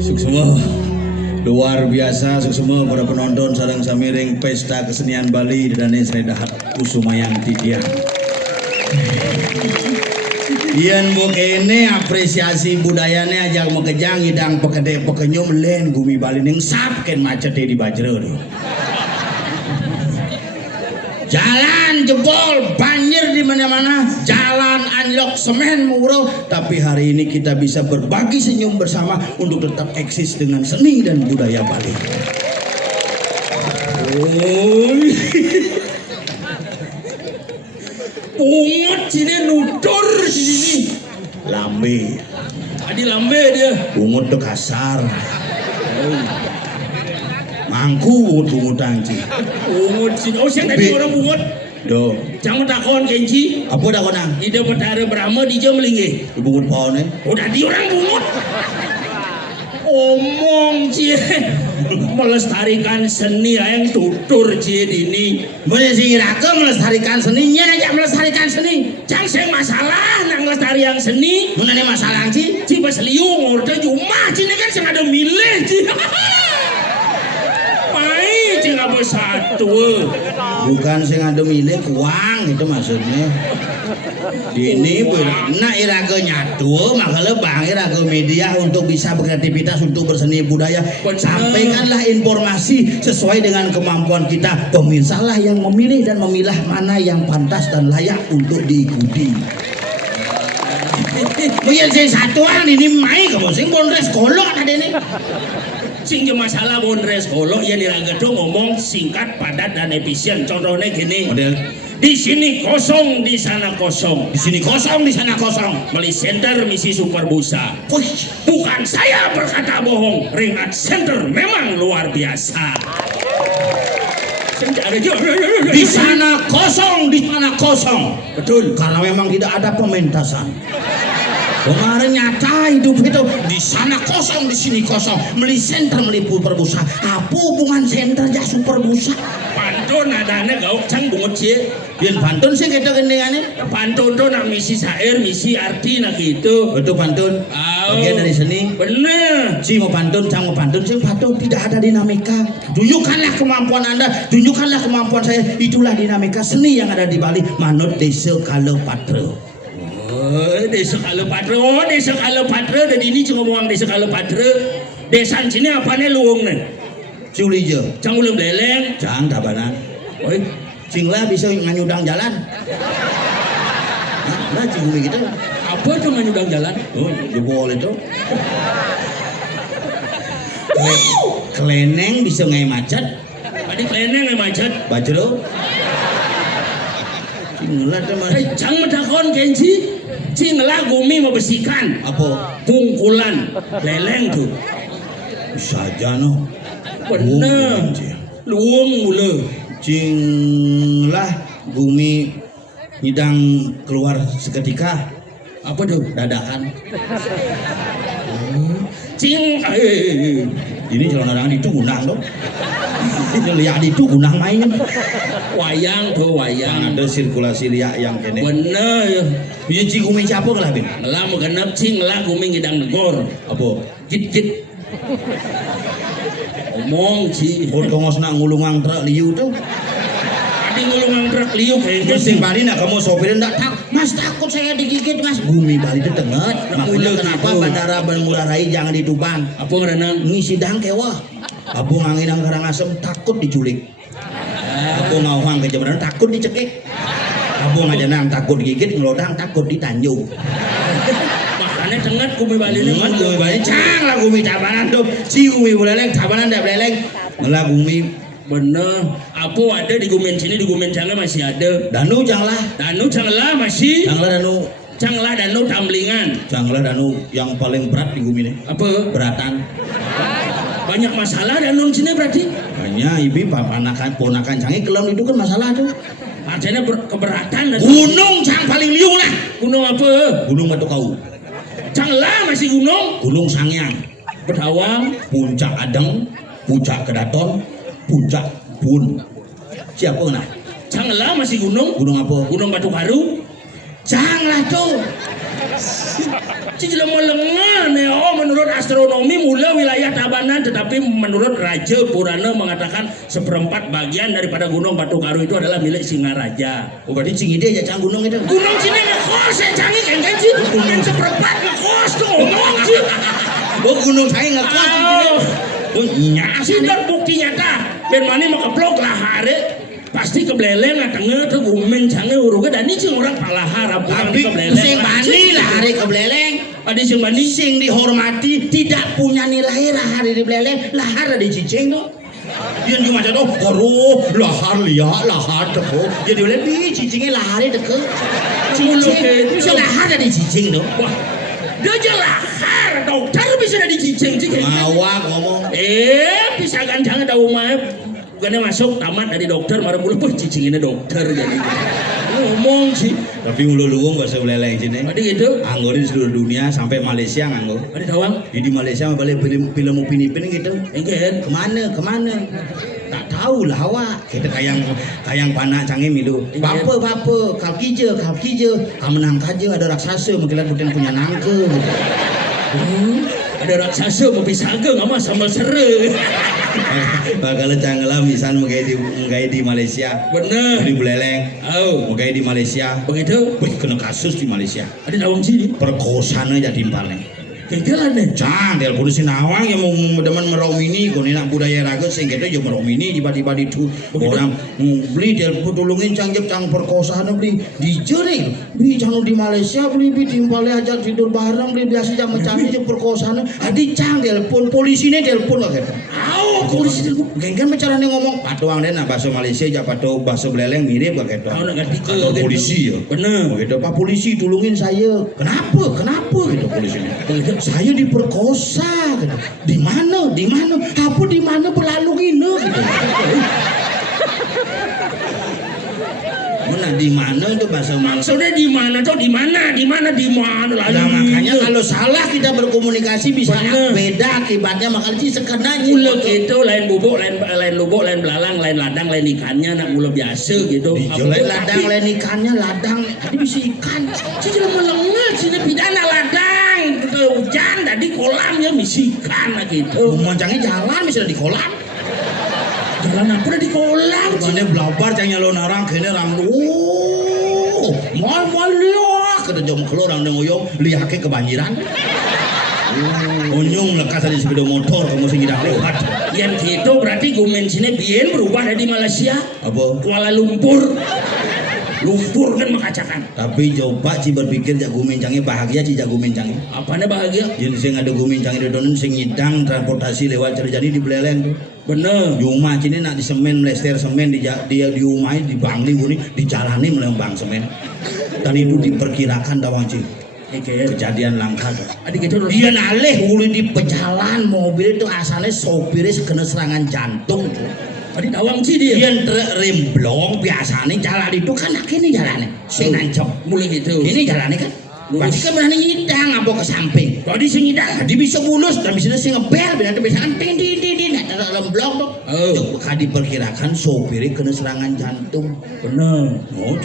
Suksema luar biasa, suksema para penonton sareng samiring pesta kesenian Bali dan Sredahat Kusumayang Titian. Ian bukene apresiasi budayanya ajak mekejang hidang pekede pekenyum len gumi Bali ning sapken macet di Bajro. Jalan jebol, banjir di mana-mana, jalan anjlok, semen murah, tapi hari ini kita bisa berbagi senyum bersama untuk tetap eksis dengan seni dan budaya Bali. Pungut sini nutur sini. Lambe. Tadi lambe dia. Pungut tuh kasar. Mangku pungut anci. Pungut sini. Oh siang tadi orang pungut. Do. Jangan takon kenci. Apa dah konang? Ide petara Brahma di jam melinggi. Pungut pohon Udah di orang pungut. Omong cie. Melestarikan seni yang tutur cie ini. Melestarikan melestarikan seninya aja melestarikan seni. Jangan saya masalah nang lestarian seni. Mana nih masalah ci? Ci pas liung order cuma cini kan sing ada milih ci. Mai ci nggak bersatu. Bukan sing ada milih uang itu maksudnya. Ini nak iraga nyatu maka lebang iraga media untuk bisa berkreativitas untuk berseni budaya. Sampaikanlah informasi sesuai dengan kemampuan kita. Pemirsalah yang memilih dan memilah mana yang pantas dan layak untuk diikuti. Mungkin saya satuan ini main kamu sing bondres kolok tadi ini. Sing masalah bondres kolok ya diraga tuh ngomong singkat, padat dan efisien. Contohnya gini. Model di sini kosong, di sana kosong. Di sini kosong, di sana kosong. Beli center misi super busa. Bukan saya berkata bohong. Ringat center memang luar biasa. Di sana kosong, di sana kosong. Betul. Karena memang tidak ada pementasan. Kemarin nyata hidup itu di sana kosong, di sini kosong. Beli center, beli super busa. Apa hubungan center ya super busa? Pantun adanya gauk cang bungut cie. Biar pantun sih kita gendingannya. Pantun tuh nak misi syair, misi arti nak gitu. Betul pantun. Bagian dari seni. Bener. Si mau pantun, cang mau pantun, sih pantun tidak ada dinamika. Tunjukkanlah kemampuan Anda, tunjukkanlah kemampuan saya. Itulah dinamika seni yang ada di Bali. Manut Desa Kalopatra. Desa Kalopatra, Desa Kalopatra. Dan ini cuma ngomong Desa Kalopatra. Desa sini apa nih luung nih? Culija. Cang ulam leleng. Cang tabanan. Oi, Cinglah bisa nganyudang jalan. Nah, cinggung gitu. apa tuh nganyudang jalan? Oh, jebol itu. Keleneng bisa ngai macet. Tadi keleneng yang macet. Bajro. Cinglah teman. Cang medakon kenci. Cinglah gumi mau besikan. Apa? Pungkulan leleng tuh. Saja no. Bener. Luung mula. Cinglah bumi hidang keluar seketika. Apa tuh? Dadakan. Cing. Ini celana itu gunang dong. Lihat itu gunang main. Wayang tuh wayang. Ada sirkulasi liak yang kene. Bener. Ini cingumi siapa lah bin? Lah mau genep cing lah gumi ngidang negor. Apa? Git. Omong ci. Kongos nak ngulungang truk liu tuh. Tadi ngulungang truk liu kayaknya Terus Bali nak kamu sopirin tak tak. Mas takut saya digigit mas. Bumi Bali itu tenget. Makanya kenapa bandara Ngurah Rai jangan ditubang. Apa ngerenang? Ngisi dangkewah. Abu nganginang Karangasem takut diculik. Abu ngawang ke Jemberan takut dicekik. Abu ngajanang takut digigit, ngelodang takut ditanjung. Makanya cengat gumi Bali ini. Cengat gumi Bali cang lah gumi tabanan tuh. Si gumi beleleng tabanan dah beleleng. Ngelah gumi. Bener. Apa ada di gumen sini, di gumen canglah masih ada. Danu canglah. Danu canglah masih. Canglah danu. Canglah danu tamblingan. Canglah danu yang paling berat di gumi ini. Apa? Beratan. Banyak masalah danu sini berarti. Hanya ibu ponakan canggih kelam itu kan masalah tuh. Artinya keberatan. Gunung cang paling liung lah. Gunung apa? Gunung Batu Kau. Canglah masih gunung. Gunung Sangyang. Bedawang. Puncak Adeng. Puncak Kedaton. Puncak Bun. Siapa nak? Janganlah masih gunung. Gunung apa? Gunung Batu Karu. Janganlah tuh. Cicil melengah nih, menurut astronomi mula wilayah Tabanan, tetapi menurut Raja Purana mengatakan seperempat bagian daripada Gunung Batu Karu itu adalah milik Singaraja. Oh berarti cing ide aja cang gunung itu. Gunung sini ngekos ya canggih kan sih? Gunung seperempat ngekos tuh ngomong sih. Oh gunung saya ngekos. Oh nyasih dan bukti nyata. Ben mana mau keblok lah hari. Pasti kebeleleng tengah tuh gumen canggih uruga dan ini cing orang palahara bukan Tapi kebeleleng. sing bani lah hari kebeleleng. Adi sing bani Sing dihormati tidak punya nilai lahar di beleleng, lahar di cicing tuh. Yang cuma jatuh, aduh, lahar liat, lahar teko. Jadi boleh bi cicingnya lahar teko. Cicing, bisa lahar di cicing tuh. wah, dia aja lahar dokter bisa dari cicing cicing. Ngawak ngomong. Bisa gancang tahu mah bukannya masuk tamat dari dokter marah mulu cicing ini dokter jadi ngomong sih. Tapi ulu-ulu nggak usah beleleng sini. Tadi gitu. Anggur di seluruh dunia sampai Malaysia nganggur. Ada tawang? Di Malaysia balik film Upin Ipin gitu. Enggak. Kemana? Tak tahu lah awak. Kita kayang panak canggih milu. Bapa, kau kija. Kau menang kaja ada raksasa mungkin bukan punya nangke. Gitu. Ada raksasa mau pisaga nggak mah sambal sere. Bakal canggih misal menggai di Malaysia. Bener. Di beleleng. Oh. Menggai di Malaysia. Begitu. Wih kena kasus di Malaysia. Ada tawang sini. Perkosaan aja timpalnya. Kegelan deh. Cang, del polisi nawang yang mau demen meromini, kau nak budaya raga sing kita juga meromini tiba-tiba itu orang beli del tulungin cang perkosaan beli di jering, beli cang di Malaysia beli timpalnya aja tidur bareng beli biasa jam mencari perkosaan, adi cang telepon polisi ini telepon lah kita. Polisi telepon, kan bicaranya ngomong, patuang deh, nah bahasa Malaysia aja patu bahasa beleleng mirip lah kita. Atau polisi ya. Bener. Gitu, Pak polisi tulungin saya. Kenapa gitu polisinya? Saya diperkosa gitu. Di mana apa di mana berlalu gini gitu. Mana di mana itu bahasa maksudnya di mana tuh di mana lagi. Nah, makanya kalau salah kita berkomunikasi bisa beda akibatnya makanya sih sekedar mula gitu lain bubuk lain lubuk lain belalang lain ladang lain ikannya nak mula biasa gitu. Lain ladang lain ikannya ladang tadi bisa ikan sih jangan melengah sini pidana ladang hujan tadi kolamnya misikan gitu. Memancangi jalan misalnya di kolam. Jalan apa udah di kolam? Mana belabar cang nyalon orang kene orang mal lihat kata jom keluar orang ngoyong lihatke kebanjiran. Onyong lekas di sepeda motor kamu sing tidak lewat. Yang gitu berarti gumen sini bien berubah dari Malaysia. Apa? Kuala Lumpur. Lumpur kan makacakan. Tapi coba sih berpikir jago mencangnya bahagia sih jago mencangnya. Apanya bahagia? Jadi sing ada gue mencangnya di donen sing ngidang transportasi lewat terjadi di beleleng tuh. Bener. Di rumah sini nak di semen melester semen dia di rumah di bangli guni dijalani melembang semen. Dan itu diperkirakan dawang sih. Kejadian langka tuh. Adik itu dia nalih ulu di pejalan mobil itu asalnya sopirnya kena serangan jantung tuh. Adik tawang sih dia. Yang remblong biasanya jalan itu kan ini jalannya. Sing nancep. Mulai gitu. Ini jalannya kan. Berarti kan berani nyidang apa ke samping. Tadi sing nyidang. Dia bisa bulus dan bisa sing ngebel. Bila bisa kan ting remblong tuh. Oh. Diperkirakan sopirnya kena serangan jantung. Bener. Oh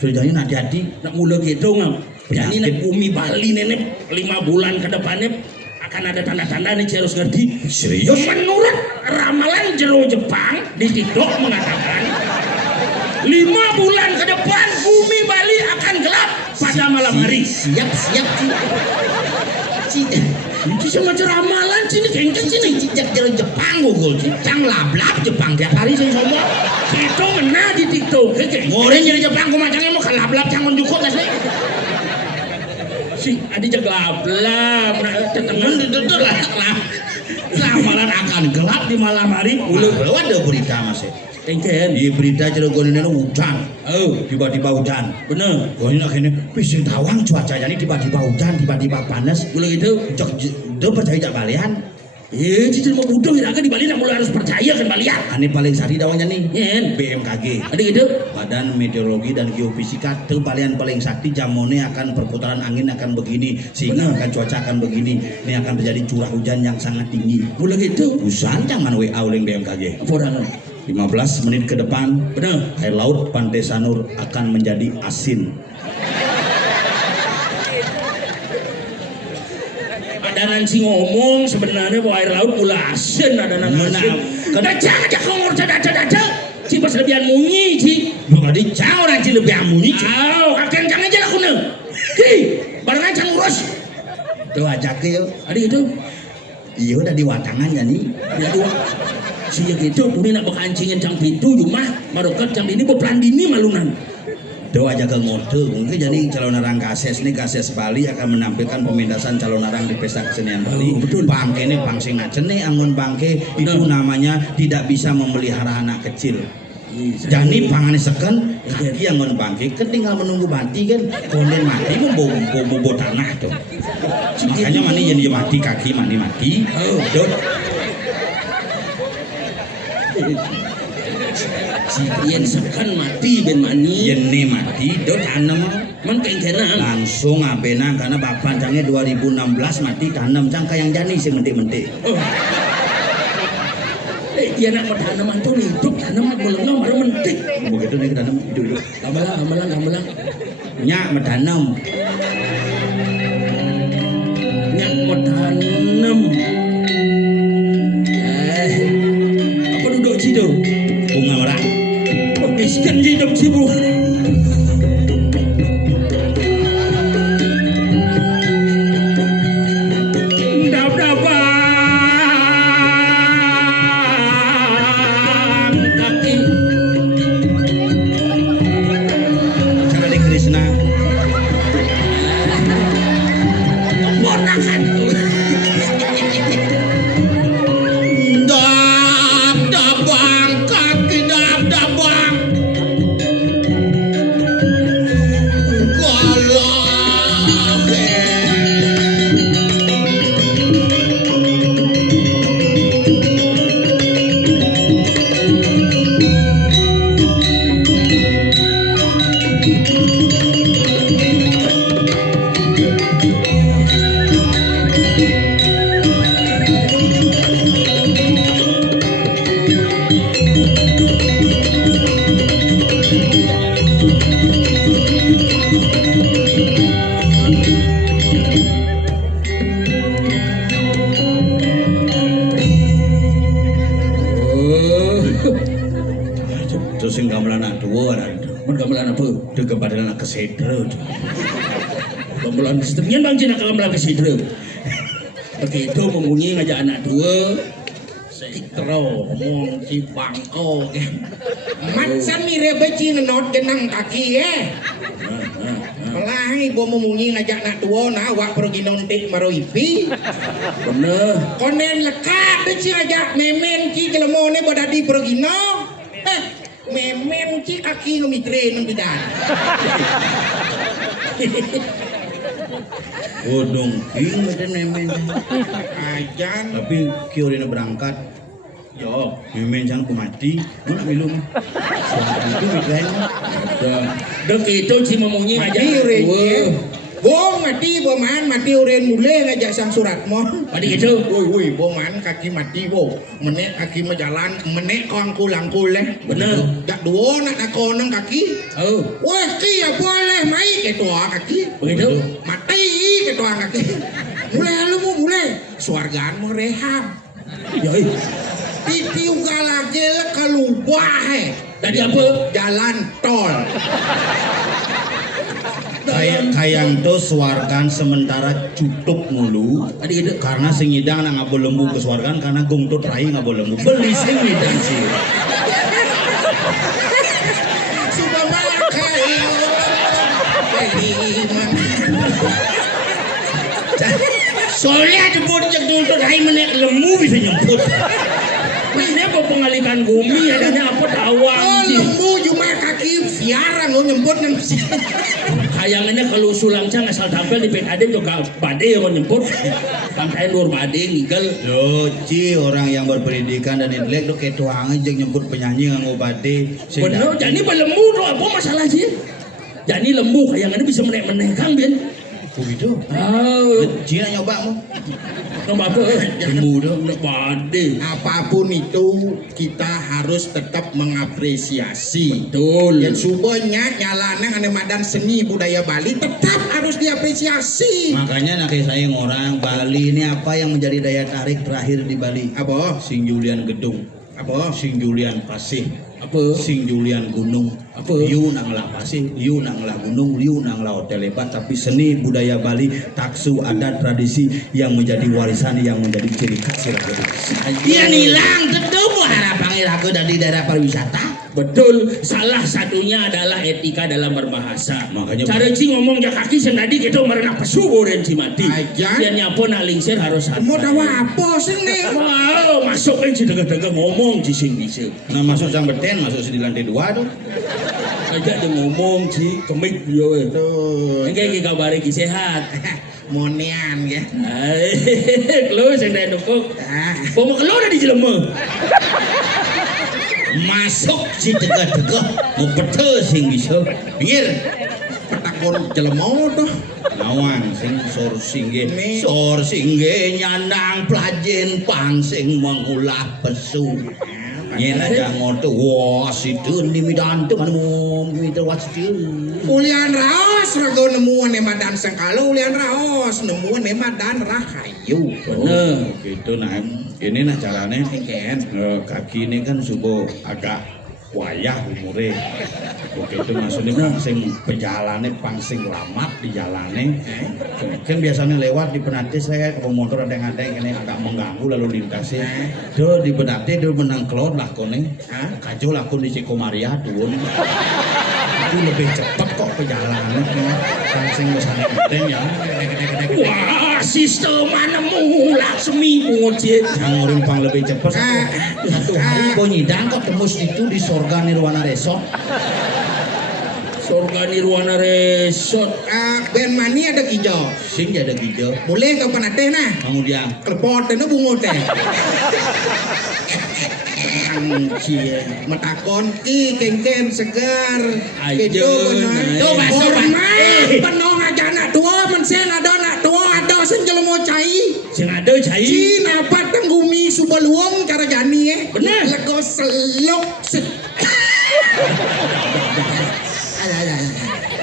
ceritanya hati-hati. Nak mulai gitu ngam. Jadi nak bumi Bali nenek 5 bulan ke depannya akan ada tanda-tanda nih harus ngerti. Serius? Menurut ramalan jero Jepang di TikTok mengatakan 5 bulan ke depan bumi Bali akan gelap pada malam hari. Siap. Ini sama ramalan sini kengkeng sini. Jero Jepang gugul cang lablap Jepang tiap hari saya ngomong. Itu ngena di TikTok kengkeng. Ngoren jadi Jepang ku macamnya mau lablap cang menjukut asli. Si adi jaga lablap. Tetengan Tentu lah. Ramalan akan gelap di malam hari. Lewat ada berita masih. Kengkeng. Di berita Cilegon ini hujan. Oh, Tiba-tiba hujan. bener. Ini akhirnya bisa tawang cuaca jadi tiba-tiba hujan, tiba-tiba panas. Mulai gitu. Dia percaya tak balian. Cicil mau budong iraga di Bali nak mulai harus percaya kan Bali ya. Ini paling sari dawanya nih. Yen. BMKG. Ada gitu. Badan Meteorologi dan Geofisika itu paling sakti jamone akan perputaran angin akan begini sehingga akan cuaca akan begini. Ini akan terjadi curah hujan yang sangat tinggi. Mulai gitu. Usan jangan WA oleh BMKG. Orang 15 menit ke depan Benar. air laut Pantai Sanur akan menjadi asin. Ada nanti ngomong sebenarnya bahwa air laut mula asin ada nang asin. Kada jangan ngomong ada. Ci pas lebihan munyi ci. Lu tadi jauh nanti lebih amunyi. Aw, akan jangan aja lakuna. Ki, barengan cang urus. Tuh ajak ke Adi itu. iya udah di watangan ya nih. Ya dua. Siya gitu, puni nak bakancingin cang pintu rumah, marokat cang ini bepelan dini malunan. Tuh aja ke ngode, mungkin jadi calon orang Kases nih, Kases Bali akan menampilkan pementasan calon orang di pesta kesenian Bali. Betul. Bangke ini pangsing ngacen nih, anggun bangke itu namanya tidak bisa memelihara anak kecil. Jadi pangan seken, kaki anggun bangke kan tinggal menunggu mati kan, konden mati membawa tanah tuh. Makanya mani jadi mati kaki mati. Oh, Tuh. Yen sekan mati ben mani. Yene mati, do tanam Man kengkena. langsung abena karena bapak cangnya 2016 mati tanam cangka yang jani sing mentik-mentik. Oh. Dia nak tanaman tuh hidup, tanaman melengah baru mentik. Begitu nih tanam dulu. Gamelang. Nyak menanam. Nyak tanam. Apa duduk situ? Bunga merah. Iskan hidup sibuk. Terus sing gamelan dua ada. Man gamelan apa? Itu kepadanya anak kesedra. Gamelan kesetrian bang Cina gamelan kesidra. Begitu memunyi ngajak anak dua. Seitro mong si bangko. Macam mire beci nenot genang kaki Melahi gua memunyi ngajak anak tua na awak pergi nontik maroipi. Bener. Konen lekat beci ngajak memen ci jelemone badadi pergi no. Memen ci kaki ngemitre nang bidan. Bodong king macam nemen. Ajan Tapi kiorina berangkat. Yo, nemen jangan kumati. Mana milu mah. Itu mitrain. Dek itu si memunyi ngajak mati anak uren dua. Bong mati boman mati uren mule ngajak sang surat mo. Adik itu. Woi boman kaki mati bo. Menek kaki majalan menek langkul Bener. Jak dua nak konang kaki. Oh. Wah ki ya boleh mai ketua kaki. Begitu. Mati ketua kaki. Mulai lu mau mulai. Suargaan mau rehab. Yoi. Titi uga lagi le kelubah Tadi apa? jalan tol. Kayang tuh suarkan sementara cutup mulu. Adik itu. Karena sing ngidang nang ngabo lembu kesuarkan karena gungtut rai ngabo lembu. Beli sing ngidang sih. Sudah makan. Soalnya jemput jemput hai menek lembu bisa nyemput. Ini apa pengalikan bumi adanya apa tawang Oh sih. lembu cuma kaki siaran lo nyemput nang sini. Kayangannya kalau sulangsang asal tampil di PKD juga badai yang nyemput. Sampai luar badai ngigel. Yo, Ci, orang yang berpendidikan dan intelek tuh kayak tuang aja nyebut penyanyi nganggo bade. Bener, jadi lembu tuh apa masalah sih? Jadi lembu kayangannya bisa menek-menek Kang Ben. Begitu. Cina nyoba mau. Nambah apa? Mudah. Pade. Apapun itu kita harus tetap mengapresiasi. Betul. Dan subanya nyalanan ane madan seni budaya Bali tetap harus diapresiasi. Makanya nak saya orang Bali ini apa yang menjadi daya tarik terakhir di Bali? Apa? Sing Julian Gedung. Apa? Sing Julian Pasih. Apa? Sing Julian Gunung. Apa? Liu nang lah pasir, liu nang lah gunung, liu nang lah hotel hebat. Tapi seni budaya Bali, taksu, adat, tradisi yang menjadi warisan, yang menjadi ciri khas Iraga. Dia hilang, tentu harapan Iraga dari daerah pariwisata. Betul, salah satunya adalah etika dalam berbahasa. Makanya cara Ci ngomong jak kaki senadi kita merenang pesuburen Ci mati. Ajan. Dia nyapo nak lingsir harus hati. Mau tahu apa sih nih? Wow, masuk kan Ci dega-dega ngomong Ci sing bisa. Nah masuk sang beten, masuk di lantai 2 tuh. Aja dia ngomong Ci kemik dia we. Tuh. Engke kabare Ki sehat. Monian ya. Ai, keluar sing dak dukuk. Ah. Bomo keluar di jelema. Masuk si dega-dega, mau betul sing bisa. Pinggir. Petakon jelema tuh. Lawan sing sor singge nyandang plajen pang sing mengulah pesu. Yen aja ngoto wah situ ni midan tu manu mitu wasitu. Ulian raos rago nemuan madan sengkalo ulian raos nemuan madan rahayu. Bener. Gitu nah ini nah carane Ken. kaki ini kan subuh agak wayah umure. Begitu maksudnya pangsing pejalane pangsing lamat di jalane. Kan biasanya lewat di Penate saya kalau motor ada yang ini agak mengganggu lalu lintasnya. Do di Penate do menang cloud lah kone. Kacau lah di Cikomaria tuh. Itu lebih cepat kok perjalanan pangsing kesana gede ya. Wah, sistem mana mulak seminggu Ci. Yang orang pang lebih cepat satu hari kau nyidang kok tembus itu di Sorga Nirwana Resort. Surga Nirwana Resort. Ben mani ada kijau. Sing ada gitu. Boleh kau penate nah. Kemudian Kelepot dan bungo teh. cie Metakon ki kengken segar. Ayo, Itu benar. nah. Tuh Masuk, hormat. Penuh aja anak tua mensen ada anak tua ada sen jelema cai. Sing ada cai. Cina patang gumi subaluom cara jani Bener. Lego selok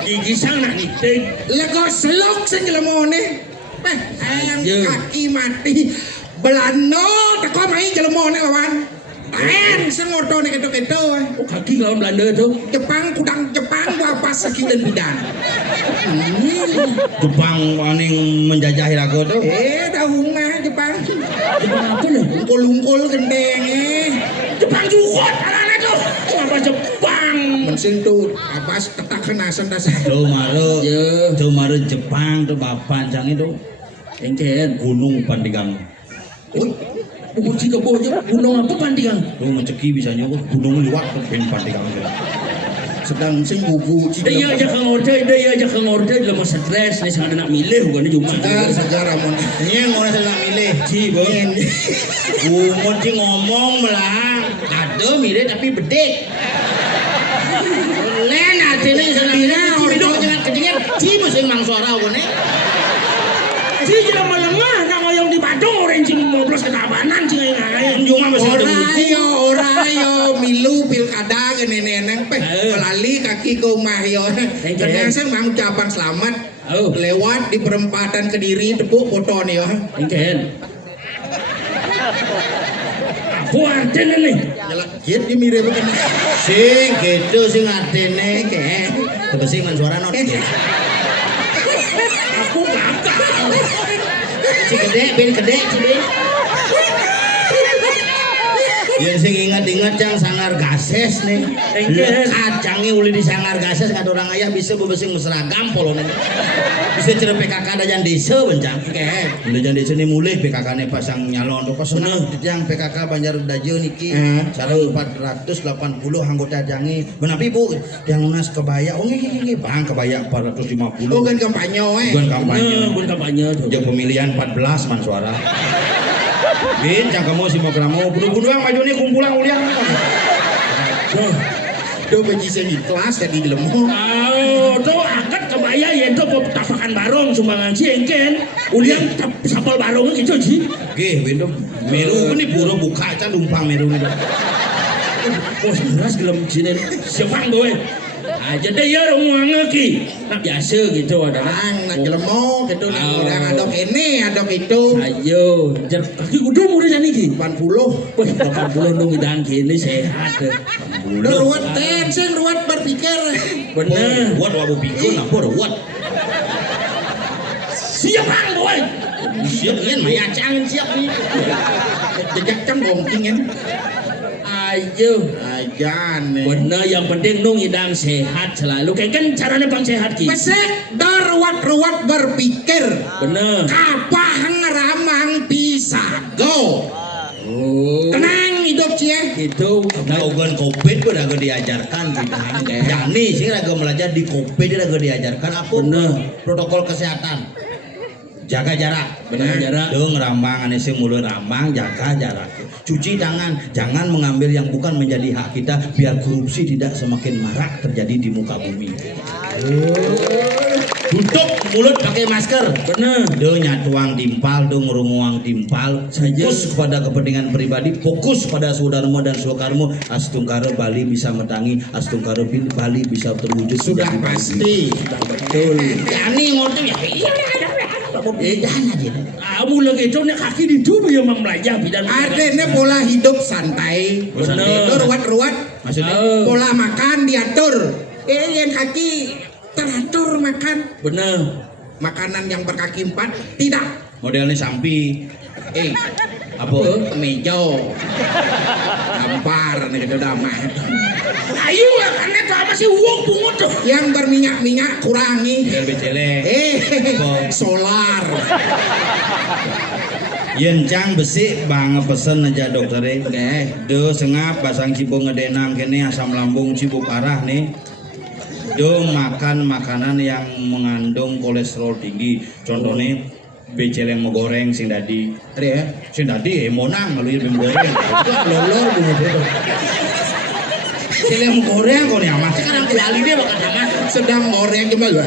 Gigi sang nak niting. Lego selok sen jelema ne. Ayang Ayo. kaki mati. Belanda teko main jelema ne lawan. Aen sengoto ne keto-keto. Oh, kaki lawan Belanda tuh. Jepang kudang Jepang apa saking dan bidan. Jepang paling menjajah Iraga tuh. Dahunga Jepang. Jepang apa nih? Ungkul-ungkul gendeng Jepang juga anak-anak tuh. Apa Jepang? Mensentuh apa tetak kenasan dasar. Tuh maru Jepang tuh bapak jang itu Engken. gunung Pandigang. Buku jika bojo gunung apa Pandigang? Lu menceki bisa nyoba gunung liwat tuh ben Pandigang. Sedang sing buku Dia aja kang orde dalam stres nih sangat nak milih bukan cuma. segar amon. Ini orang saya milih. Ci, Bang. Umur sih ngomong melang. Ada milih tapi bedek. Len artinya sana milih. Jangan ketinggian. Ci musim mang suara gue. Ci jelas melengah nang oyong di Badoren cing moblos ketabanan cing ngai. Cuma masih ada Orayo milu pilkada neneng pe melali kaki ke rumah yo. Kadang saya mau ucapan selamat lewat di perempatan Kediri tepuk foto nih yo. Engken. Apa artinya nih? Nyala jet di mirip kan. sing gitu sing artine Kayak terus sing man suara not. Aku gagal. Si gede ben gede si ben. Ya sing ingat-ingat yang sangar gases nih. Engken. Kacangnya uli di sangar gases kata orang ayah bisa bebesing seragam polonnya. Bisa cerita PKK ada yang desa bencang. kayak Udah yang desa ini mulai PKK nih pasang nyalon. Pas senang yang PKK Banjar Dajo niki. Cara 480 anggota jangi. Menapi bu yang nas kebaya. Oh ngi bang kebaya 450. bukan kampanye Bukan kampanye. Bukan kampanye tuh. Yang pemilihan 14 man suara. Bin, jangan kamu si mau keramu, bunuh-bunuh maju nih kumpulan uliang. Tuh benci saya di kelas tadi di lemu. Oh, tuh angkat kebaya ya itu tapakan makan barong sumbangan cengken ulian sapal barong gitu sih Oke, itu Meru ini pura buka aja numpang Meru itu. bos beras gelem sini siapa gue aja deh ya orang ngeki nak biasa gitu ada nak jelemo gitu nak orang adok ini adok itu ayo kaki kudu udah jadi ki 80 wah 80 dong idang kini sehat ruwet sing ruwet berpikir bener Ruwet wabu pikun apa ruwet. siap bang boy Siap kan maya cangan siap nih. jejak kan bongkingin ayo ajan bener yang penting nung idang sehat selalu kayak kan caranya bang sehat ki pesek ruwet berpikir bener kapang ramang bisa go tenang hidup cie itu Naugan COVID pun agak diajarkan bidang Jani sih agak belajar di COVID dia agak diajarkan apa Bener. protokol kesehatan jaga jarak Bener, jarak. dong rambang ane sing mulut rambang jaga jarak cuci tangan jangan mengambil yang bukan menjadi hak kita biar korupsi tidak semakin marak terjadi di muka bumi tutup mulut pakai masker bener do nyatuang timpal do ngurunguang timpal fokus kepada kepentingan pribadi fokus pada saudarmu dan saukarmu astungkara Bali bisa metangi astungkara Bali bisa terwujud sudah menjadi pasti betul Jani ngomong ya jangan aja kamu lagi itu nih kaki di tubuh yang membelajar bidang ada ini pola hidup santai Bener. ruwet maksudnya pola makan diatur yang kaki teratur makan bener makanan yang berkaki 4 tidak modelnya sampi apa mejo gampar nih kita damai ayo makannya tuh apa sih uang pungut tuh yang berminyak kurangi biar becele solar yencang besi bang pesen aja dokternya oke do sengap pasang cibo ngedenang kene asam lambung cibo parah nih do makan makanan yang mengandung kolesterol tinggi contohnya becel yang menggoreng sing dadi ada ya sing dadi monang lalu yang menggoreng lolor bunyi itu becel yang menggoreng kok nih amat sekarang kembali dia bakal sama sedang goreng gimana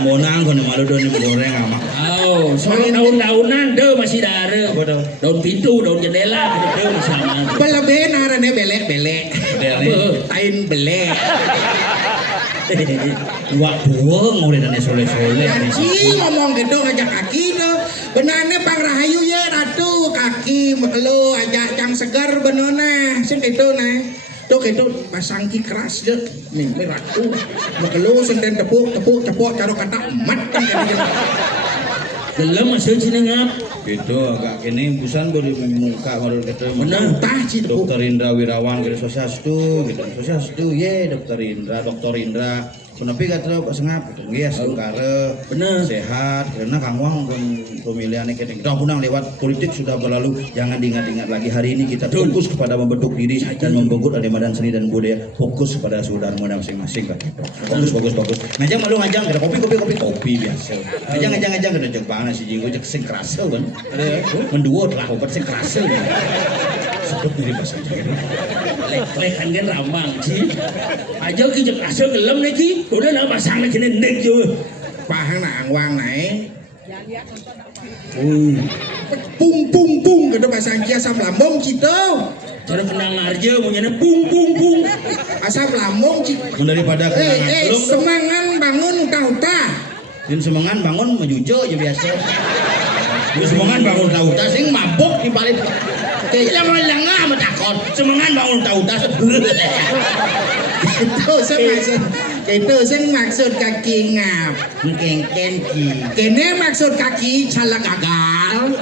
monang kok nih malu do nih menggoreng amat oh soal daun-daunan deh masih ada apa do daun pintu daun jendela deh masih aman belebehan arane belek modelnya tain belek wak buang udah dan soleh-soleh Ci ngomong gitu ngajak kaki tuh benarnya Bang Rahayu ya ratu kaki lo ajak yang segar benona sing itu nah tuh gitu pasangki keras deh nih ratu lo senden tepuk cepok caro kata emat kan gelem masih sini ngap gitu agak kini busan baru muka baru ketemu bener tah ci tepuk Dokter Indra Wirawan gitu sosiastu ye Dokter Indra menepi kata Pak Sengap gitu nggih astungkara bener sehat karena Kang Wang pun pemilihannya kene kita punang lewat politik sudah berlalu jangan diingat-ingat lagi hari ini kita fokus kepada membentuk diri dan membentuk Ademadan Seni dan Budaya fokus kepada saudara masing-masing kan bagus ngajang malu ngajang ada kopi biasa ngajang kada cek banget si jinggo cek sing kerasa kan menduot lah obat sing kerasa sebut diri pas aja gitu lek kan rambang sih aja ki cek asa gelem nih ki udah lah pasang nih kene nek jo pahang na angwang naik pung gitu pasang kia asam lambung cito cara kenang arja punya pung asam lambung cito daripada kenangan belum semangan bangun uta dan semangan bangun mejujo aja biasa semangan bangun uta sing mabuk di balik kayaknya mau lengah sama takut semangan bangun uta itu sing maksud kaki ngap mengkengken ki kene maksud kaki salah gagal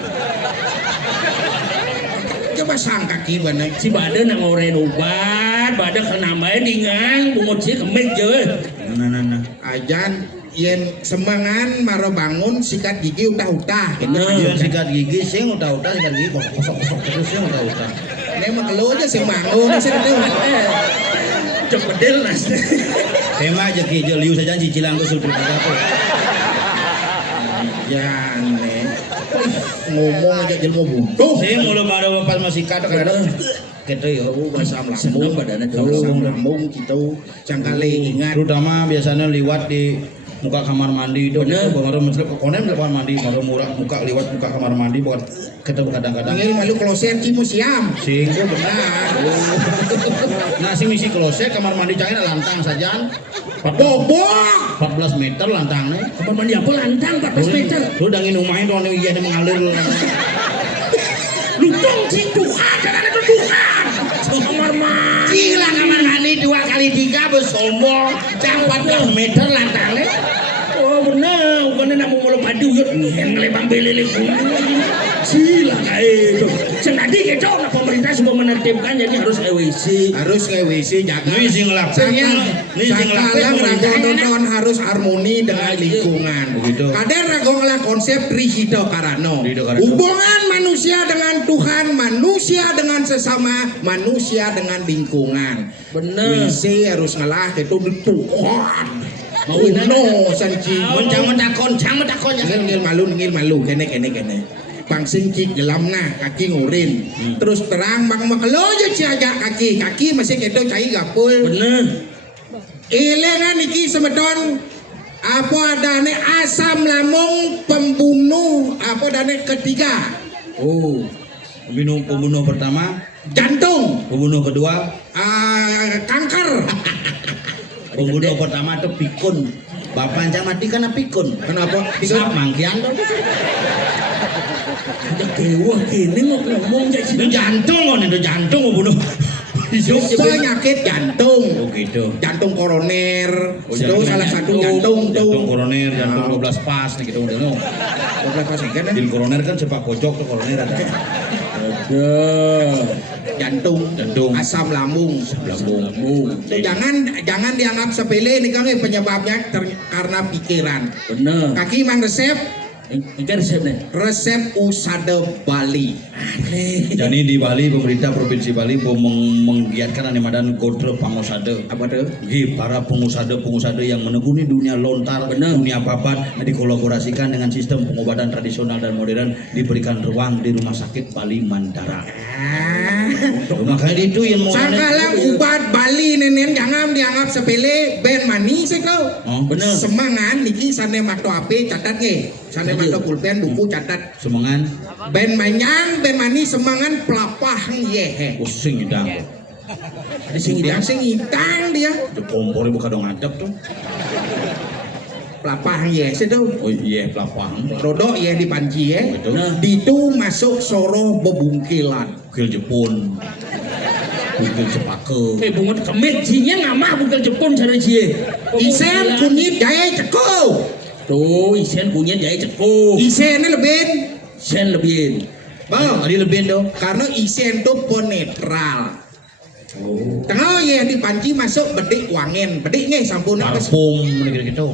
coba sang kaki bener si badan nang oren obat badan kenambahin ingang bungut sih kemik jo nah ajan yen semangan maro bangun sikat gigi utah Iya sikat gigi sing uta sikat gigi kosok terus sing uta ini mah kalau aja sing bangun sih itu cepedel nas tema aja ki liu saja cicilan ku sudah apa ya nih ngomong aja jelmo butuh sing mulo baru pas masih kata kadang gitu ya asam lambung badannya asam lambung gitu cangkali ingat terutama biasanya liwat di muka kamar mandi itu Bener. baru mencelep ke konem kamar mandi baru murah muka liwat muka kamar mandi bukan ketemu kadang-kadang Panggil malu kloset ki museum. sing Oh benar. nah sing misi kloset kamar mandi cangin lantang saja Bobok. 14 meter lantangnya Kamar mandi apa lantang 14 meter. lu udah nginumahin tuh iya ini mengalir Lutung si Tuhan, jangan ada Tuhan. Kamar mandi. gila kamar mandi 2 kali 3 bersombong cang 14 meter lantangnya Oh benar, bukan nak mau mulu padu yuk yang ngelebang belele sila itu. Senadi gitu, nah pemerintah sudah menertibkan jadi harus EWC. Harus ke WC jaga. ini sing ngelakuin ini sing Sakalang ngelakuin rago nonton harus harmoni dengan lingkungan. Begitu. Kader rago ngelah konsep Trihido Karano. Trihido Karano. Hubungan manusia dengan Tuhan, manusia dengan sesama, manusia dengan lingkungan. Bener. WC harus ngelah itu di Tuhan. Mau no sanci. jangan takon ya Ngil malu kene. Pangsing ki gelam nah kaki ngurin. Terus terang bang makelo aja ciaga kaki masih kedo cai gapul. Bener. Ilengan iki semedon apa adane asam lambung pembunuh apa adane ketiga oh pembunuh pertama jantung pembunuh kedua kanker pembunuh pertama itu pikun bapak aja mati karena pikun kenapa sap mangkian tuh Udah kewah kini mau ngomong jadi itu jantung itu jantung pembunuh penyakit jantung oh gitu jantung koroner Oh, itu jantung- salah satu jantung jantung tuh koroner jantung 12 pas nih gitu udah no di koroner kan sepak kocok tuh koroner ada jantung asam lambung Tuh, jangan dianggap sepele nih kang penyebabnya karena pikiran bener. kaki man resep Ini resepnya. resep usada Bali. jadi di Bali pemerintah provinsi Bali mau menggiatkan animadan kodro pangusada Apa tuh? para pengusaha yang menekuni dunia lontar, Benar. dunia papan, dikolaborasikan dengan sistem pengobatan tradisional dan modern, diberikan ruang di Rumah Sakit Bali Mandara. Makanya itu yang mau Sakalang ubat Bali nenen jangan dianggap sepele ben manis kau. Oh, Bener. Semangan niki sane makto ape catat ge. Sane makto pulpen buku catat. semangan, Ben manyang ben manis semangan pelapah ye. pusing hidang. Di sini dia sing itang dia. Itu kompor bukan dong ngadep tuh. Pelapah ye sedo. Oh iya pelapang. Rodok ye di panci ye. Betul. Nah. Ditu masuk soro bebungkilan. Bukil Jepun, bukil Jepake. Bungut kemit jinya ngamah bukan Jepun cara cie. Isen kunyit jaya ceko. Tuh isen kunyit jaya ceko. Isen lebih. Isen lebih. Bang, Tadi lebih dong. karena isen itu penetral. Tengah ya di panci masuk bedik wangen, bedik nge sampun apa sih? Parfum gitu.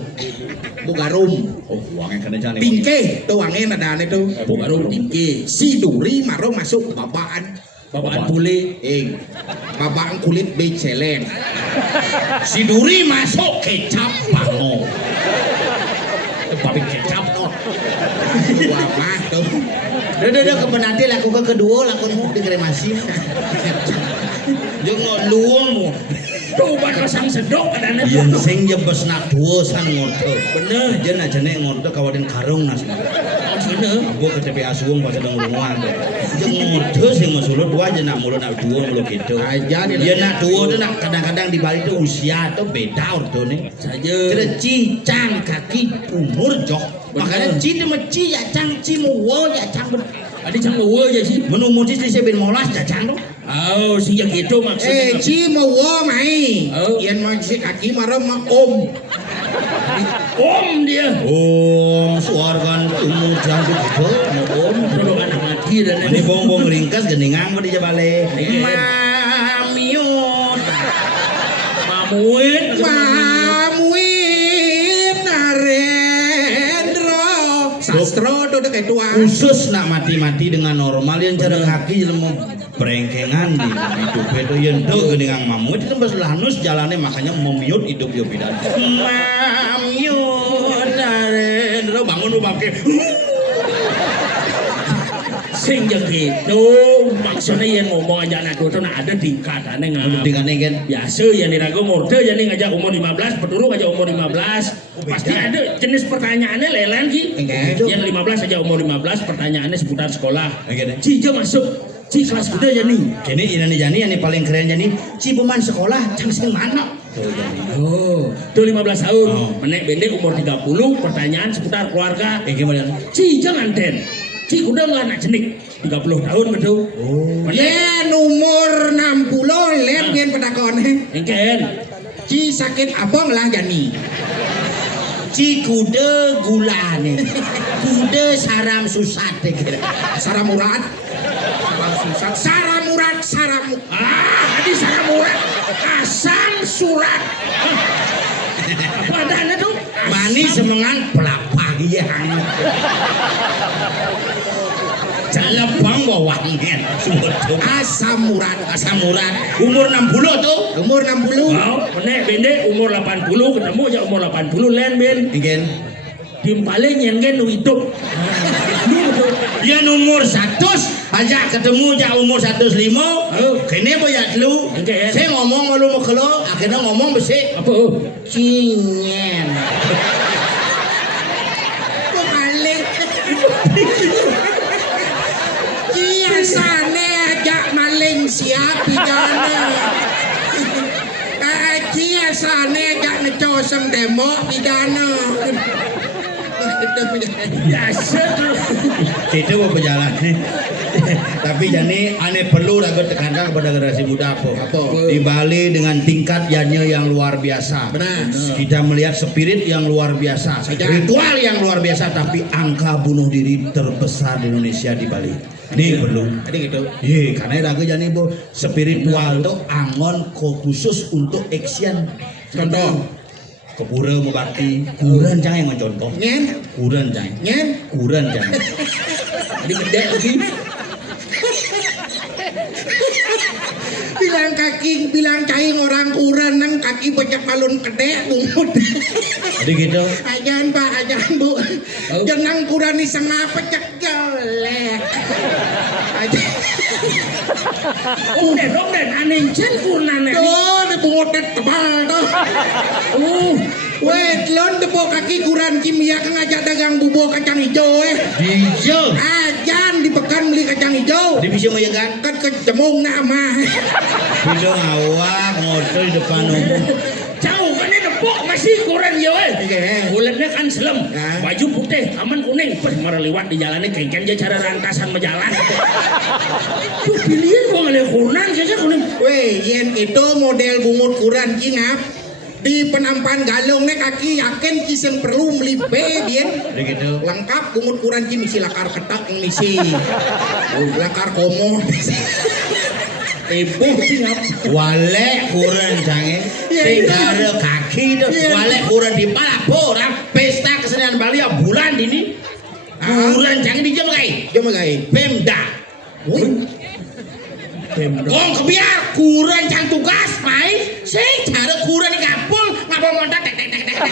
Bugarum, Oh uangnya kan aja nih. tingke tuh wangen ada ane tuh. Baru tinggi. Si duri maro masuk babaan, Bapaan boleh. babaan kulit becelen. Si Duri masuk kecap pango. Babi kecap tuh. Wah mah tuh. Udah kebenanti laku ke kedua laku dikremasi. Jangan luang. Tuh obat rasang sedok ada nih. Yen sing jebes nak dua san ngorto. Bener. Aja najane ngorto kawaden karung nas. Bener. Aku ke TPA Suwung pas sedang lungan. Jeung ngorto sing masulut dua aja nak mulut nak dua mulut gitu. Aja di Yen nak dua tuh nak kadang-kadang di Bali tuh usia tuh beda ortone. Saja. Kira cincang kaki umur jok. Makanya ci dia meci ya cang ci muwo ya cang Adi cang bawa aja sih. menumur ci saya ben molas ya cang dong. Oh, sih yang itu maksudnya. ci mau mai. Oh. Yen mau si kaki maro mah om. Om dia. Oh, suargan umur jang gitu. Om kalau anak mati dan Ini bong-bong ringkas geningang di jabale. Iya. Mamiun. Mamuin. Pamuin Narendra. Sastro tuh udah kayak tua. Khusus nak mati-mati dengan normal yang cara kaki jelema berengkengan di hidup itu yang tuh geningang mamut itu pas lanus jalannya makanya memiut hidup yo bidan. Mamiun Narendra bangun lu bangke. sing ya gitu maksudnya yang ngomong aja anak dua nah ada tingkatannya ngap Tingkatnya kan. biasa yang diragu mode yang ngajak umur 15 peduru ngajak umur 15 pasti ada jenis pertanyaannya lelan ki yang 15 aja umur 15 pertanyaannya seputar sekolah Cija masuk Ci kelas kuda ya nih Jadi ini Jani yang paling keren Jani Ci peman sekolah cang sing mana tuh 15 tahun menek bende umur 30 pertanyaan seputar keluarga gimana Ci jangan den Ci kuda nggak anak jenik 30 tahun betul Yen umur 60 len yen pedakone. engken Ci sakit abang lah Jani. Ci kuda gulane kuda saram susat kira Saramurat. Susah. Saramurat saramu. tadi saramurat asam surat apa adanya tuh mani semengan pelapang iya Jalebang bawangen Asam urat. umur 60 tuh Umur 60. wow menek bende umur 80 ketemu aja umur 80 len ben ingin timpale nyengen nu hidup ya umur 100 aja ketemu ja umur 105 kene boya lu saya ngomong malu makelo akhirnya ngomong besi apa cinyen Balik. Biasane ajak maling siap pidana. Biasane ajak ngecosem demo pidana. biasa tuh itu mau berjalan tapi Jani aneh perlu ragu tekankan kepada generasi muda apa di Bali dengan tingkat yang luar biasa Benar. kita melihat spirit yang luar biasa ritual yang luar biasa tapi angka bunuh diri terbesar di Indonesia di Bali ini perlu Tadi gitu. iya karena ragu Jani bu spiritual tuh angon khusus untuk action Contoh. kepura mubakti kuran jangan yang mencontoh Nyen. kuran jangan Nyen. kuran jangan jadi gede lagi Bilang caing orang kuran nang kaki banyak balon gede bungut. jadi gitu Ajan Pak, ajan Bu. Jenang kuran ni sama pecek jelek. Ajan. Om den aneh cen kunan Tuh, di bungut tebal tuh. Wait, lon tepuk kaki kuran kimia kan ngajak dagang bubur kacang hijau hijau Ajan dipekan beli kacang hijau. di bisa mau kan Kan kecemung nama. video ngawak ngotor di depan umum jauh kan ini nepok masih kurang ya weh kulitnya kan selem baju putih aman kuning pas marah lewat di jalannya kengken aja cara rantasan berjalan tuh pilihan gua ngeliat kunan saja kuning Weh, yen itu model bungut kuran kingap. Di penampan galongnya kaki yakin kisah perlu melipe bien jadi gitu lengkap bungut kuran ki misi lakar ketak misi lakar komo ibu tingap wale kuran jangan tinggal kaki tuh wale kuran di Palapora pesta kesenian Bali ya bulan ini kuran jangan dijam kai jom guys Pemda Gong kebiar kurang cang tugas mai sing cara kurang di kapul ngapa montak tek tek tek tek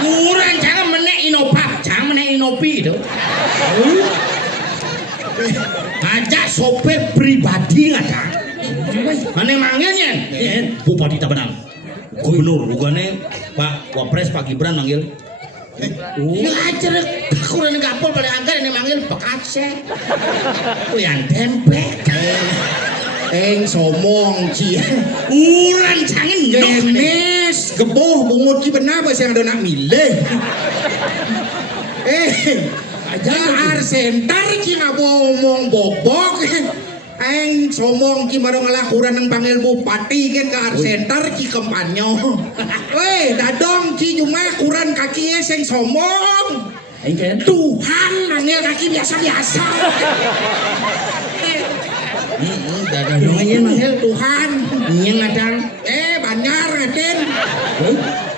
kurang jangan menek inopap jangan menek inopi itu ngajak sopir pribadi ngajak mana manggilnya Bupati Tabanan Gubernur bukannya Pak Wapres Pak Gibran manggil ngajar kurang di kapul pada angkat ini manggil Pak Aceh yang tempe somong cia kurang jangan gemes geboh bungut ki benar apa yang ada nak milih ajar sentar ki ngomong bobok Aing somong ki marong ngalah kuran nang panggil bupati kan ke arsentar ki kampanyo. Weh, dadong ki cuma kuran kaki sing somong. Tuhan manggil kaki biasa-biasa. Dadongnya manggil Tuhan. yang ngadang Banyar ngaden.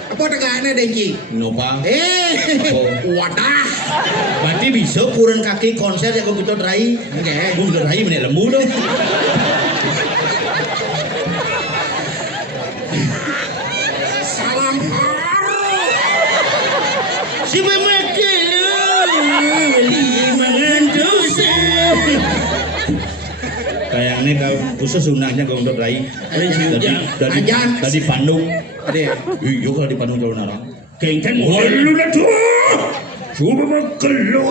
Apa tegaknya Dengki? Nopal Wadah. berarti bisa kurang kaki konser yang kita rai kita rai menek lembu dong Salam haru. si pemati lu beli mangan dosa khusus sunahnya kalau untuk rai dari Bandung Ada ya? iya kalau di Bandung kalau narang Kengken walu lah tuh coba makelo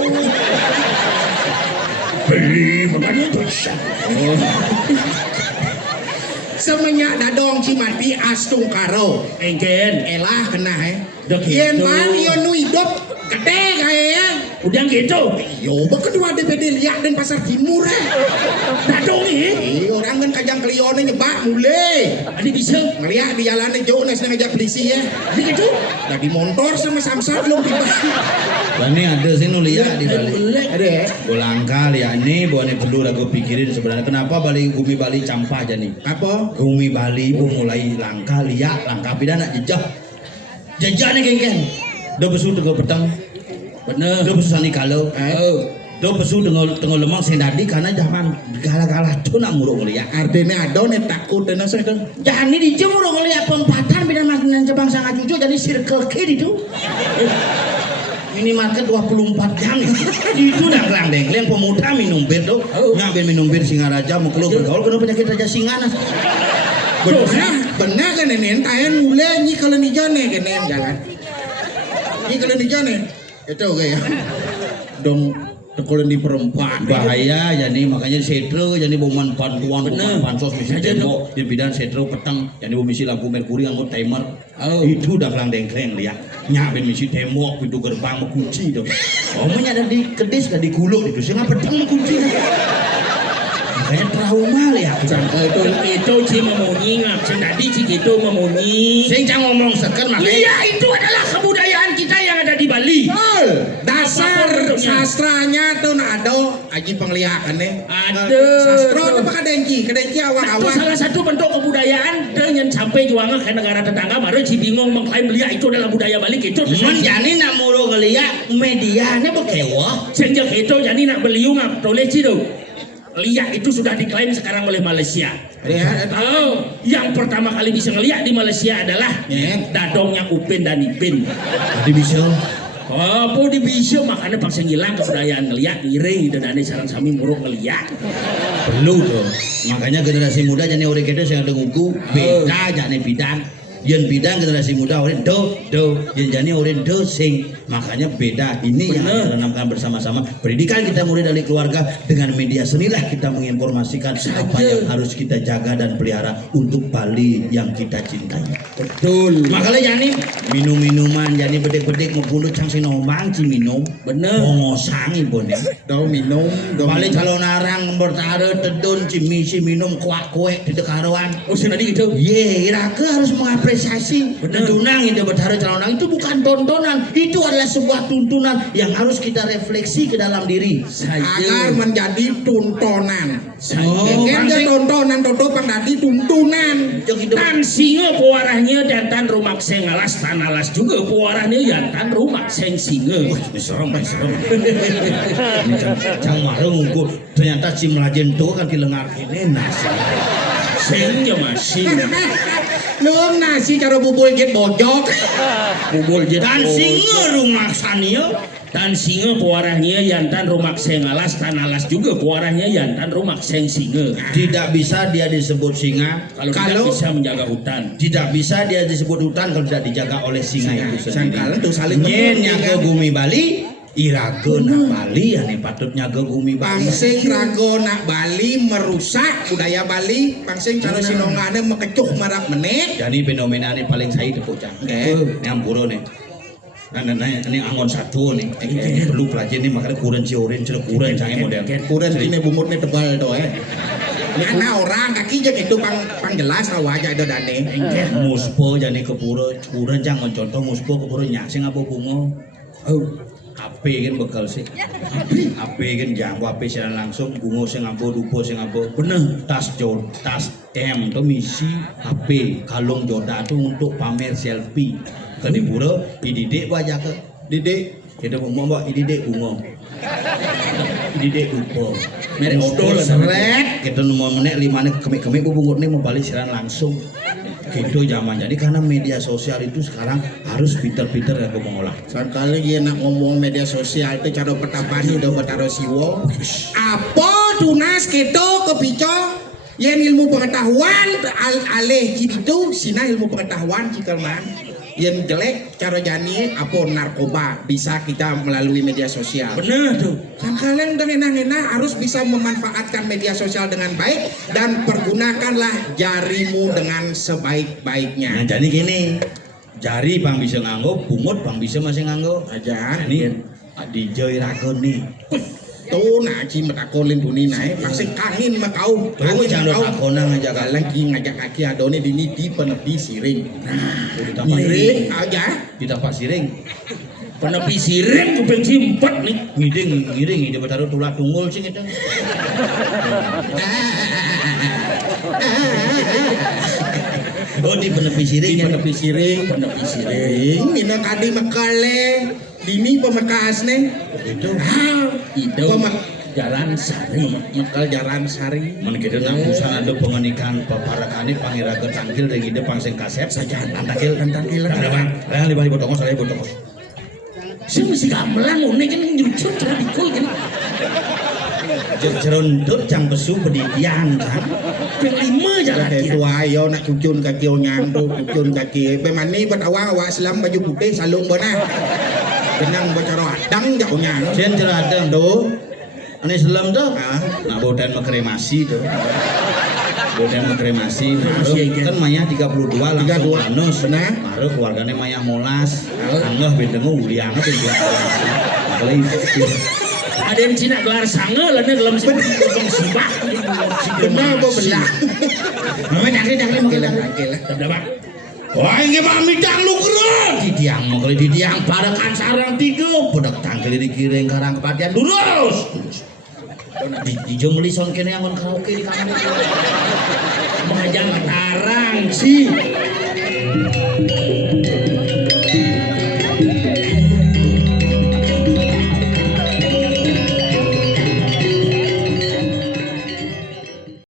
beli makan dosa Semenyak dadong Cimandi astung karo Engken elah kena Dah gitu. yen bang yo nu hidup gede kaya udah gitu yo kedua DPD liak dan pasar timur dadong nih orang kan kajang klione nyebak mulai ada bisa ngeliat di jalan jauh nasi ngajak polisi ya begitu lagi motor sama samsat belum tiba ini ada sih nulia di Bali ada ya Bolangka ya ini buat perlu aku pikirin sebenarnya kenapa Bumi Bali campah aja nih apa Bumi Bali pun mulai langka liak langka pidana jejak nih geng udah besu dengan petang bener udah besu sani kalau udah besu dengan lemang sendadi karena zaman galah-galah tuh nak muruk ngeliat artinya ada nih takut dan nasi itu jangan ini dia muruk ngeliat pempatan bina makanan Jepang sangat cucu jadi circle K itu minimarket 24 jam itu dah kelang dengkleng pemuda minum bir tuh ngambil minum bir Singaraja mau keluar bergaul kena penyakit Raja Singana benar kan nenek tayan mulai ni kalau ni jane kan nenek jalan ni kalau ni jane itu kayak dong kalau di perempuan bahaya jadi makanya setro jadi boman bantuan bansos misi tembok di bidang setro petang jadi misi lampu merkuri anggo timer itu udah kelang dengkleng dia nyabin misi tembok pintu gerbang kunci tuh omnya ada di kedis gak di kuluk itu sih petang kunci makanya trauma ya itu sih memunyi ngapsen tadi sih gitu memunyi sing cang ngomong seker makanya iya itu adalah kebudayaan kita yang ada di Bali dasar sastranya tuh ada aji penglihakan nih ada sastra apa kadengki awak-awak salah satu bentuk kebudayaan dengan sampai juangan ke negara tetangga baru si bingung mengklaim belia itu adalah budaya Bali itu jadi nak mulu ngeliat medianya bekewa sejak itu jadi nak beliau ngap toleh cido liak itu sudah diklaim sekarang oleh Malaysia. Yang pertama kali bisa ngeliat di Malaysia adalah dadongnya Upin dan Ipin. Jadi bisa. Apa di bisa makanya paksa ngilang kebudayaan ngeliat ngiring dan ada sarang sami muruk ngeliat. Perlu tuh. Makanya generasi muda jadi orang kita yang ada nguku beda jadi bidang. Yang bidang generasi muda orang do yang jadi orang do sing makanya beda ini yang harus ditanamkan bersama-sama pendidikan kita mulai dari keluarga dengan media senilah kita menginformasikan apa yang harus kita jaga dan pelihara untuk Bali yang kita cintai betul makanya jadi minum-minuman jadi bedek-bedek mau bunuh cang sinombang ci minum bener ngosangi boleh do minum Bali calon narang bertara tedun ci misi minum kuak-kuek di dekaruan tadi gitu ye Iraka harus mengapresiasi tunang itu bertara calon narang itu bukan tontonan itu adalah sebuah tuntunan yang harus kita refleksi ke dalam diri agar menjadi tuntunan kan tontonan totopang tadi tuntunan tan singa pewarahnya jantan rumah seng alas tan alas juga pewarahnya jantan rumah seng singa serem cang marung ngukur ternyata si melajen tuh kan dilengar ini nasi sengnya masih belum nasi cara bubul jet bojok bubul jet dan singa rumah sanio dan singa pewarahnya jantan rumah seng alas tan alas juga pewarahnya jantan rumah seng singa tidak bisa dia disebut singa kalau tidak bisa menjaga hutan tidak bisa dia disebut hutan kalau tidak dijaga oleh singa itu sendiri tuh saling nyen ke Bumi Bali Irago nak Bali ya nih patutnya ke Bumi Bali pangsing rago nak Bali merusak budaya Bali pangsing cara sinongane mekecuh marak menit jadi fenomena ini paling saya tepuk cang ini ampuro nih nah ini angon satu nih perlu pelajari nih makanya kuren ciorin ceruk kuren canggih model kuren ini bumutnya tebal doh karena orang kaki je itu pang jelas awak aja ada dane muspo jadi kepuro kuren jangan contoh muspo kepuro nyasing apa bungo HP kan bekal sih HP kan jangko HP secara langsung bungo sing ambo dupo sing ambo bener tas M tuh misi HP kalung joda tuh untuk pamer selfie ke di pura dididik aja ke didik kita mau dididik bungo dididik dupo merek odol seret kita mau menek 5 menit kemik-kemik bungut nih mau balik secara langsung gitu zaman jadi karena media sosial itu sekarang harus pinter-pinter ya aku mengolah sekali dia nak ngomong media sosial itu cara petapani udah betaro siwo apa tunas gitu kepico Yen ilmu pengetahuan alih kitu sina ilmu pengetahuan cikelman. Yen jelek cara jani apa narkoba bisa kita melalui media sosial. Bener tuh. Kan kalian udah enak-enak harus bisa memanfaatkan media sosial dengan baik dan pergunakanlah jarimu dengan sebaik-baiknya. Nah jadi gini, jari bang bisa nganggo, bungut bang bisa masih nganggo. Aja. Ini DJ Ragon nih. Tuh nah ci metakolin duni naik pasti kangin mah kau. Tuh jangan takona ngajak Kalian ki ngajak kaki adone dini di penepi siring. Nah, ditambah siring aja. ditambah siring. Penepi siring kuping simpet nih. Ngiring ide betaru tulak tunggul sing itu. Oh di penepi siring Di ya. penepi siring. Penepi siring. Mina kadi mekale dini pemekas nih. Itu Itu Jalan Sari. Mekal jaran sari. mun kitu nambusan ada pengenikan paparakane pangiraga tangkil dari ide pangsing kasep saja tangkil. Ada bang, lah di bali botongos saya botongos. Sing mesti gamelan ngene kan nyucur cara dikul kan. Jerondut jang besu bedidian kan. Ping 5 jalan Kayak dia. tua yo nak cucun kaki onyang tuh cucun kaki. Pemani buat awak selam baju putih salung bona. Kenang bocor adang jak onyang. Jen ceradeng tuh. Ini selam tuh. Nah bodan mengkremasi tuh. Bodan mengkremasi. Kan mayah 32 langsung anus. Benar. Baru keluarganya mayah molas. Anggah bendengu uliangnya tuh buat Ada yang Cina gelar sange lana gelam sibak. Benar apa belah? Mama cangkir Tangkil lah. Terdabak. wah ini mah midang lu keren didiang mau kali didiang pada kan sarang tiga budak tangkil di kiring karang kepatian lurus di jom lison kene angon karaoke di kamar Mahajang tarang sih.